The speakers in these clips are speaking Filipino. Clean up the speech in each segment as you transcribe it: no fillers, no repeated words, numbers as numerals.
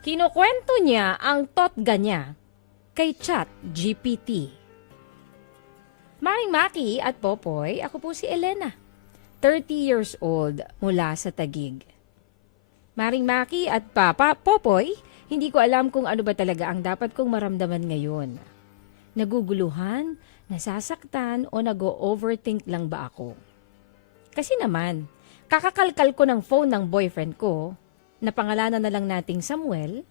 Kinukwento niya ang totga niya kay ChatGPT. Maring Maki at Popoy, ako po si Elena, 30 years old mula sa Taguig. Maring Maki at Papa Popoy, hindi ko alam kung ano ba talaga ang dapat kong maramdaman ngayon. Naguguluhan, nasasaktan o nag-overthink lang ba ako? Kasi naman, kakakalkal ko ng phone ng boyfriend ko, na pangalanan na lang nating Samuel,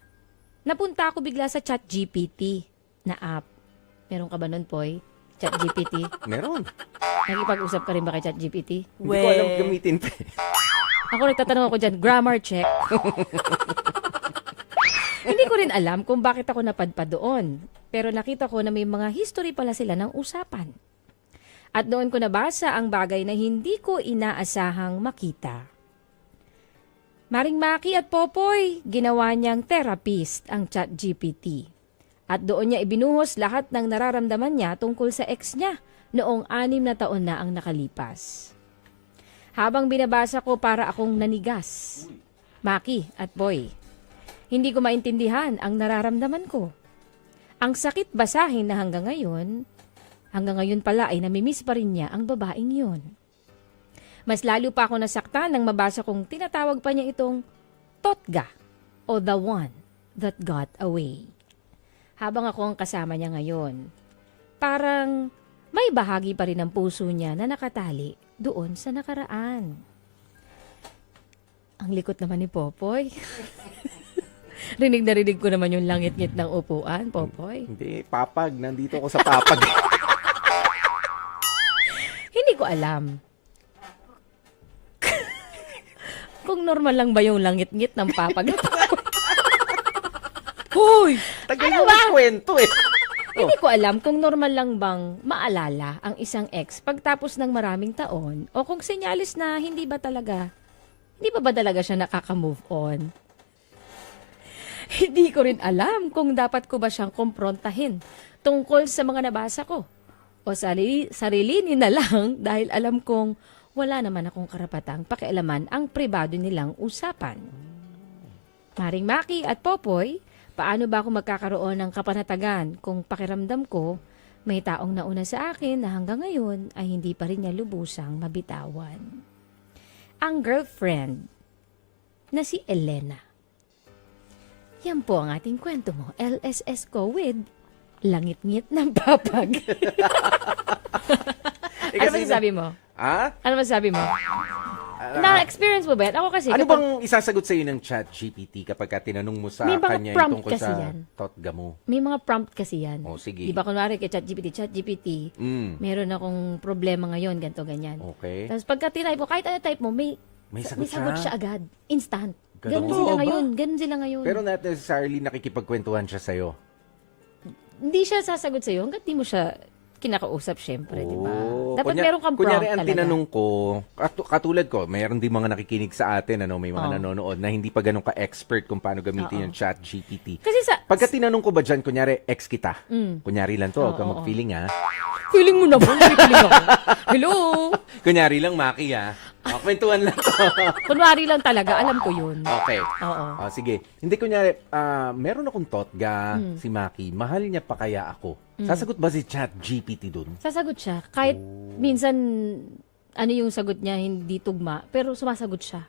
napunta ako bigla sa ChatGPT na app. Meron ka ba nun, Poy? ChatGPT? Meron. Nakipag-usap ka rin ba kay ChatGPT? Hindi ko alam gamitin pa. Ako nagtatanong ako dyan, grammar check. Hindi ko rin alam kung bakit ako napadpad doon. Pero nakita ko na may mga history pala sila ng usapan. At doon ko nabasa ang bagay na hindi ko inaasahang makita. Maring Maki at Popoy, ginawa niyang therapist ang ChatGPT. At doon niya ibinuhos lahat ng nararamdaman niya tungkol sa ex niya noong 6 na taon na ang nakalipas. Habang binabasa ko para akong nanigas. Maki at Boy, hindi ko maintindihan ang nararamdaman ko. Ang sakit basahin na hanggang ngayon pala ay namimiss pa rin niya ang babaeng yun. Mas lalo pa ako nasaktan nang mabasa kong tinatawag pa niya itong totga o the one that got away. Habang ako ang kasama niya ngayon, parang may bahagi pa rin ng puso niya na nakatali doon sa nakaraan. Ang likot naman ni Popoy. Rinig na rinig ko naman yung langit-ngit ng upuan, Popoy. Hindi, papag. Nandito ako sa papag. Hindi ko alam. Kung normal lang ba yung langit-ngit ng papag? Hoy! Tagal Ano mo ba? ng kwento eh. Hindi ko alam kung normal lang bang maalala ang isang ex pagtapos ng maraming taon o kung senyalis na hindi ba talaga siya nakaka-move on. Hindi ko rin alam kung dapat ko ba siyang kumprontahin tungkol sa mga nabasa ko o sarilinin na lang dahil alam kong wala naman akong karapatang pakialaman ang pribado nilang usapan. Maring Maki at Popoy, paano ba ako magkakaroon ng kapanatagan kung pakiramdam ko may taong nauna sa akin na hanggang ngayon ay hindi pa rin niya lubusang mabitawan? Ang girlfriend na si Elena. Yan po ang ating kwento mo, LSS ko with langit-ngit ng papag. Ano masasabi mo? Ha? Ano masasabi mo? Na-experience mo ba yan? Ako kasi... Ano bang isasagot sa iyo ng ChatGPT kapag tinanong mo sa May mga kanya prompt tungkol kasi sa yan. totga mo? May mga prompt kasi yan. Oh, sige. Di ba kunwari kay ChatGPT, meron akong problema ngayon, ganito, ganyan. Okay. Tapos pagka type mo, kahit ano type mo, may May sagot siya agad. Instant. Ganun Ganun. sila Oo ba? ngayon. Ganun sila ngayon. Pero not necessarily nakikipagkwentuhan siya sa'yo. Hindi siya sasagot sa'yo hanggat di mo siya kinakausap, syempre, di ba? Oh, Dapat meron kang prompt kunyari, ang talaga. tinanong ko, katulad ko, mayroon din mga nakikinig sa atin, may mga nanonood na hindi pa ganun ka-expert kung paano gamitin yung ChatGPT. Kasi sa... Pagka tinanong ko ba dyan, kunyari, ex kita. Kunyari lang to, huwag ka mag-feeling ha. Feeling mo na ba? May feeling ako. Hello? Kunyari lang, Maki ha. Kwentuhan lang to. Kunwari lang talaga, alam ko yun. Okay. Oo. Sige. Hindi, kunyari, meron akong totga, si Maki, mahal niya pa kaya ako. Sasagot ba si ChatGPT dun? Sasagot siya. Kahit minsan, ano yung sagot niya, hindi tugma, pero sumasagot siya.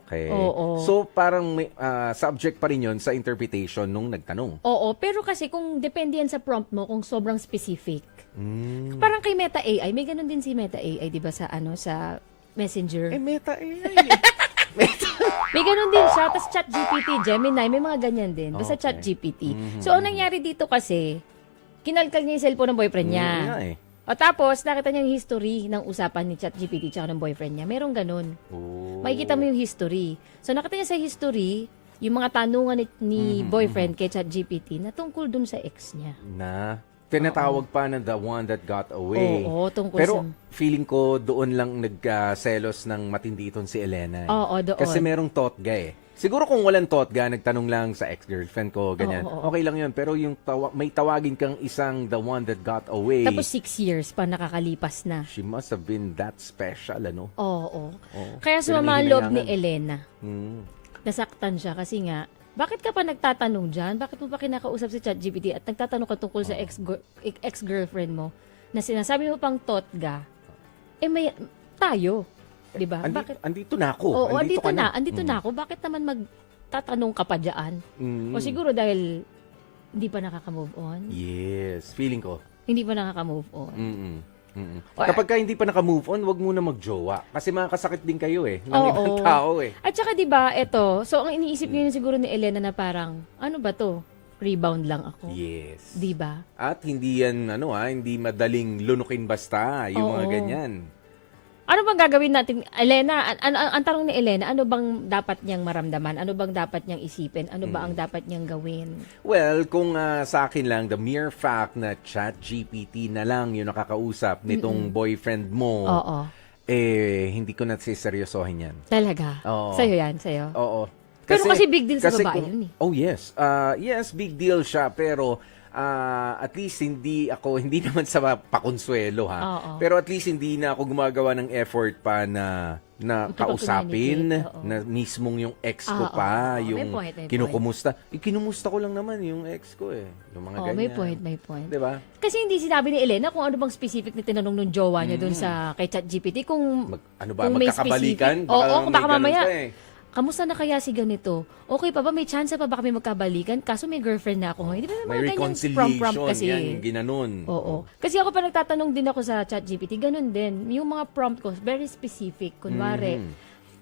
Okay. Oo. So, parang may, subject pa rin yun sa interpretation nung nagtanong. Oo, pero kasi kung depende yan sa prompt mo, kung sobrang specific. Mm. Parang kay Meta AI, may ganun din si Meta AI, di ba, sa sa Messenger. Meta AI. May ganun din siya. Tapos ChatGPT, Gemini, may mga ganyan din. Basta Okay. ChatGPT. So, ang nangyari dito kasi, kinalkal niya yung cellphone ng boyfriend niya. Nga eh. O tapos, nakita niya yung history ng usapan ni ChatGPT tsaka ng boyfriend niya. Merong ganun. Oh. Makikita mo yung history. So, nakita niya sa history, yung mga tanungan ni boyfriend kay ChatGPT na tungkol dun sa ex niya. Na tinatawag pa na the one that got away. Oo, tungkol Pero sa... feeling ko doon lang nagselos ng matindi itong si Elena. Oo, doon. Kasi merong totga eh. Siguro kung walang totga, nagtanong lang sa ex-girlfriend ko, ganyan. Oo. Okay lang yun. Pero yung may tawagin kang isang the one that got away. Tapos 6 years pa nakakalipas na. She must have been that special, ano? Oo. Oo. Kaya Yun ang sumama ang loob ni hinihinayangin. Elena. Hmm. Nasaktan siya kasi nga, bakit ka pa nagtatanong dyan? Bakit mo pa kinakausap si ChatGPT at nagtatanong ka tungkol sa ex-girlfriend mo na sinasabi mo pang totga? May tayo. Diba? Bakit? Andito na ako. Oo, andito ka na. Andito na ako. Bakit naman magtatanong ka pa dyan? O siguro dahil hindi pa nakaka-move on? Yes. Feeling ko. Hindi pa nakaka-move on. Kapag ka hindi pa naka-move on, wag muna mag-jowa. Kasi makakasakit din kayo ng ibang Oo. tao eh. At saka 'di ba, eto, so ang iniisip ngayon siguro ni Elena na parang ano ba 'to? Rebound lang ako. Yes. 'Di ba? At hindi yan, hindi madaling lunukin basta, yung mga Oo. ganyan. Ano bang gagawin natin, Elena? Ang tanong ni Elena, ano bang dapat niyang maramdaman? Ano bang dapat niyang isipin? Ano ba ang dapat niyang gawin? Well, kung sa akin lang, the mere fact na ChatGPT na lang yung nakakausap nitong boyfriend mo, Oo. hindi ko na siseryosohin yan. Talaga? Oo. Sa'yo yan, sa'yo? Oo. Pero kasi big deal sa babae yun eh. Oh yes. Yes, big deal siya, pero at least hindi naman sa pakonsuelo ha. Oo. Pero at least hindi na ako gumagawa ng effort pa na kausapin Makipag-communicate, oo. na mismong yung ex ko Oo, pa, oo. yung May point, may kinukumusta. Kinumusta ko lang naman yung ex ko yung mga Oh, ganyan. may point. 'Di ba? Kasi hindi sinabi ni Elena kung ano bang specific na tinanong ng jowa niya doon sa kay ChatGPT kung Ano ba, kung may magkakabalikan? specific. Oo, kung may baka ganun mamaya, pa kamusta na kaya si ganito? Okay pa ba? May chance pa ba kami magkabalikan? Kaso may girlfriend na ako ngayon. Di ba May mga ganyang reconciliation, prompt kasi? yan, yung ginanon. Oo. Kasi ako pa nagtatanong din ako sa ChatGPT, ganun din. Yung mga prompt ko, very specific. Kunwari,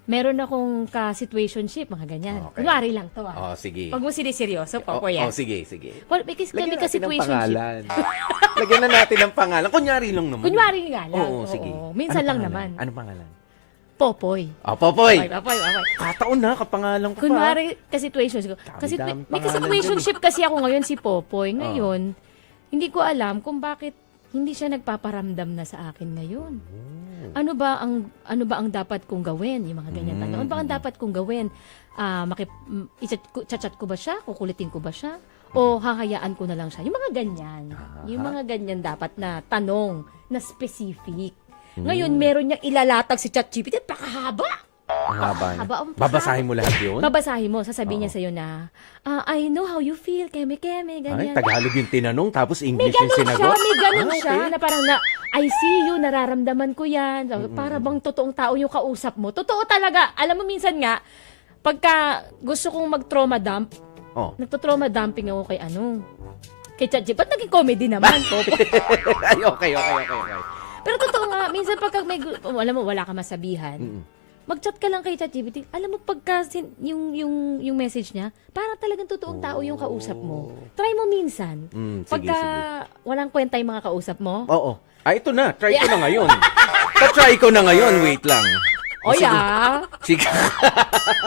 meron akong ka-situationship, mga ganyan. Okay. Kunwari lang to Oh, sige. Pag mo siniseryoso, po yan. Sige. Well, because kami Lagyan natin ng ka-situationship. pangalan. Lagyan na natin ng pangalan. Kunyari lang naman. Kunwari nga lang. Oo, sige. Minsan Anong lang pangalan? naman. Anong pangalan? Popoy. Popoy. Popoy. Kataon na, kapangalan ko pa. Kunwari, ka-situationship. Kasi Dami-dami may pangalan ka-situationship kasi ako ngayon si Popoy. Ngayon, hindi ko alam kung bakit hindi siya nagpaparamdam na sa akin ngayon. Ano ba ang dapat kong gawin? Yung mga ganyan tanong. Ano ba ang dapat kong gawin? I-chat ko ba siya? Kukulitin ko ba siya? O hahayaan ko na lang siya? Yung mga ganyan. Yung mga ganyan dapat na tanong na specific. Ngayon, meron niyang ilalatag si ChatGPT. Pakahaba! Ang haba niya. Haba, ang Babasahin mo lahat yun? Babasahin mo, sasabihin niya sa'yo na, I know how you feel, keme-keme, Ay, ganyan. Tagalog yung tinanong, tapos May English yung ganun sinagot? siya, may ganun okay. siya, na parang na, I see you, nararamdaman ko yan. Para bang totoong tao yung kausap mo. Totoo talaga. Alam mo, minsan nga, pagka gusto kong mag-trauma dump, nagto-trauma dumping ako kay ChatGPT. Ba't naging comedy naman? Ay, okay. Pero totoo nga, minsan pagka alam mo, wala ka masabihan, mag-chat ka lang kay ChatGPT. Alam mo, pagka yung message niya, parang talagang totoong tao yung kausap mo. Try mo minsan. Sige, Pagka sige. walang kwenta yung mga kausap mo. Oo. Ito na. Try ko na ngayon. Try ko na ngayon. Wait lang. O ya! Sige.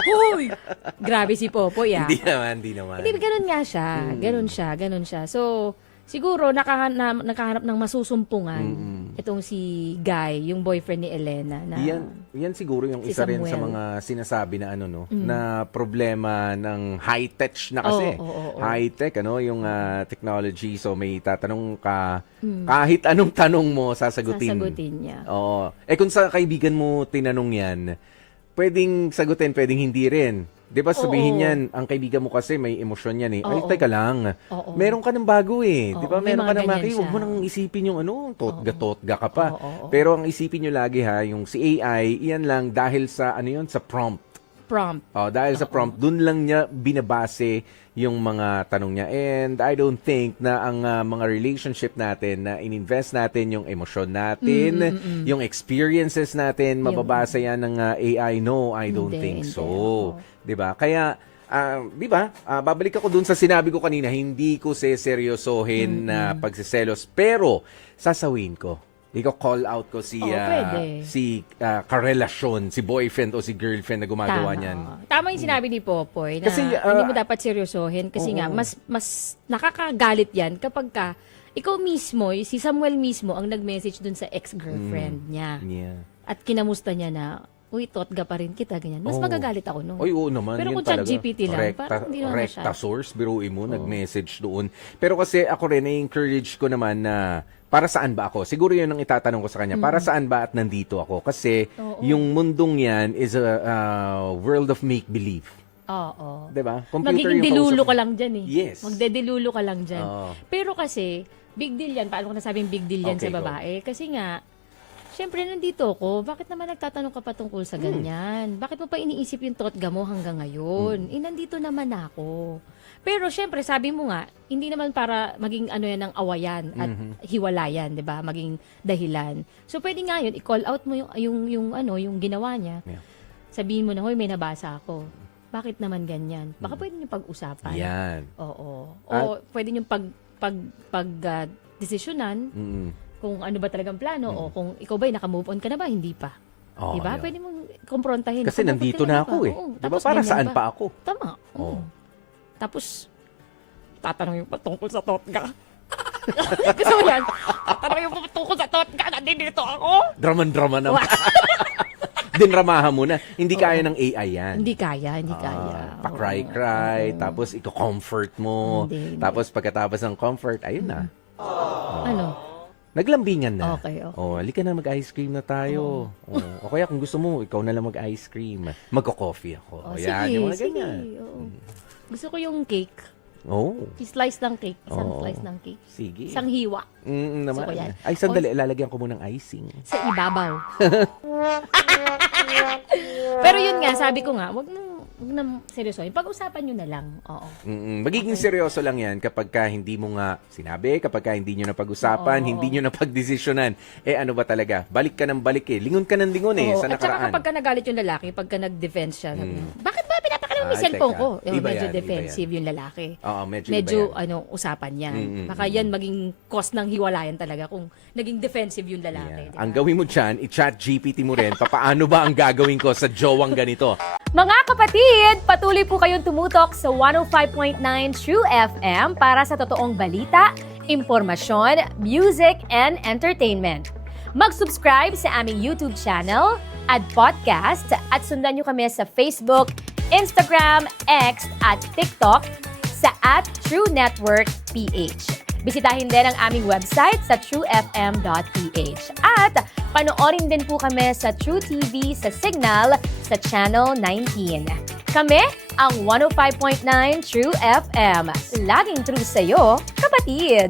Hoy! Grabe si Popoy Hindi naman. Hindi, ganun nga siya. Ganun siya. So, siguro nakahanap ng masusumpungan itong si Guy, yung boyfriend ni Elena. Na, Yan siguro yung si isa rin sa Samuel. mga sinasabi na na problema ng high-tech na kasi. Oo. High-tech, yung technology. So may tatanong ka, kahit anong tanong mo, sasagutin niya. Oo. Kung sa kaibigan mo tinanong yan, pwedeng sagutin, pwedeng hindi rin. Di ba sabihin yan, ang kaibigan mo kasi may emosyon yan Ay, Oo. teka lang. Oo. Meron ka ng bago Di ba? Oo, may Meron ka mga ng ganyan maki. Huwag mo siya. nang isipin yung totga ka pa. Oo. Pero ang isipin nyo lagi yung si AI, iyan lang dahil sa sa prompt. Prompt. Dahil sa prompt, dun lang niya binabase yung mga tanong niya. And I don't think na ang mga relationship natin na ininvest natin yung emosyon natin, yung experiences natin, mababasa yan ng AI. No, I don't think so. Oo. 'Di ba? Kaya 'di ba? Babalik ako dun sa sinabi ko kanina, hindi ko seseryosohin na pagseselos, pero sasawin ko. Iko-call out ko pwede. si karelasyon, si boyfriend o si girlfriend na gumagawa niyan. Tama yung sinabi ni Popoy na Kasi, hindi mo dapat seryosohin kasi oo. nga mas nakakagalit yan kapag ikaw mismo, si Samuel mismo ang nag-message dun sa ex-girlfriend niya. Yeah. At kinamusta niya na, uy, totga pa rin kita, ganyan. Mas Oo. magagalit ako nun. Oy, oo naman. Pero yun kung talaga. ChatGPT lang, parang hindi naman Recta siya. source, biruin mo, nag-message doon. Pero kasi ako rin, na-encourage ko naman na para saan ba ako? Siguro yun ang itatanong ko sa kanya. Para saan ba at nandito ako? Kasi Oo. yung mundong yan is a world of make-believe. Oo. 'Di ba? Computer Magiging yung dilulo kausap ka mo. lang dyan eh. Yes. Magdedilulo ka lang dyan. Oo. Pero kasi, big deal yan. Paano ko nasabing big deal yan Okay, sa babae? Kasi nga, syempre nandito ako, bakit naman nagtatanong ka pa tungkol sa ganyan? Bakit mo pa iniisip yung totga mo hanggang ngayon? Nandito naman ako. Pero syempre, sabi mo nga, hindi naman para maging ano yan ng awayan at hiwalayan, 'di ba? Maging dahilan. So pwede nga 'yun, i-call out mo yung ginawa niya. Yeah. Sabihin mo na, "Hoy, may nabasa ako." Bakit naman ganyan? Baka pwede niyo pag-usapan. Yan. Oo. O pwede niyo desisyonan Mm. kung ano ba talagang plano o kung ikaw ba naka-move on ka na ba, hindi pa. Oh, 'Di ba? yeah. Pwede mong kumprontahin. Kasi Naka-move on nandito ka na ba? ako eh. Oo. 'Di ba? Tapos Para ganyan saan ba? pa ako? Tama. Oo. Tapos tatanungin pa tungkol sa totga. Gusto mo yan? Tatanungin pa tungkol sa totga. Nandito ako. Draman-drama naman. Dinramahan mo na. Hindi kaya ng AI yan. Hindi kaya. Pa-cry-cry, tapos iko-comfort mo. Hindi. Tapos pagkatapos ng comfort, ayun na. Ano? Naglambingan na. Okay. Oh, halika na mag-ice cream na tayo. O kaya kung gusto mo, ikaw na lang mag-ice cream. Magko-coffee ako. Yan, yung mga ganyan. Oo. Gusto ko yung cake. Oh, Slice ng cake. Isang Oo. slice ng cake. sige. Isang hiwa. Naman. Gusto ko yan. Ay, sandali. Lalagyan ko munang icing. Sa ibabaw. Pero yun nga, sabi ko nga, wag na seryosohin. Pag-usapan nyo na lang. Oo. Magiging seryoso lang yan kapag ka hindi mo nga sinabi, kapag ka hindi nyo napag-usapan, Oo. hindi nyo napag-desisyonan. Ano ba talaga? Balik ka ng balik eh. Lingon ka ng lingon eh, Oo. sa At saka nakaraan. kapag ka nagalit yung lalaki, pagka nag-defense siya, sabi niya, bakit ba pinapakala mo yung Ay, cellphone teka. ko? Iba Medyo yan, iba defensive yung lalaki. Oo, medyo Medyo, iba yan. usapan niya. Mm-mm. Baka yan maging cause ng hiwalayan talaga kung naging defensive yung lalaki. Yeah. Diba? Ang gawin mo dyan, i-chat GPT mo rin, papaano ba ang gagawin ko sa jowang ganito? Mga kapatid, patuloy po kayong tumutok sa 105.9 True FM para sa totoong balita, impormasyon, music, and entertainment. Mag-subscribe sa aming YouTube channel at podcast at sundan nyo kami sa Facebook, Instagram, X at TikTok sa @TrueNetworkPH. Bisitahin din ang aming website sa truefm.ph. At panoorin din po kami sa True TV sa Signal sa Channel 19. Kami ang 105.9 True FM. Laging true sa'yo, kapatid!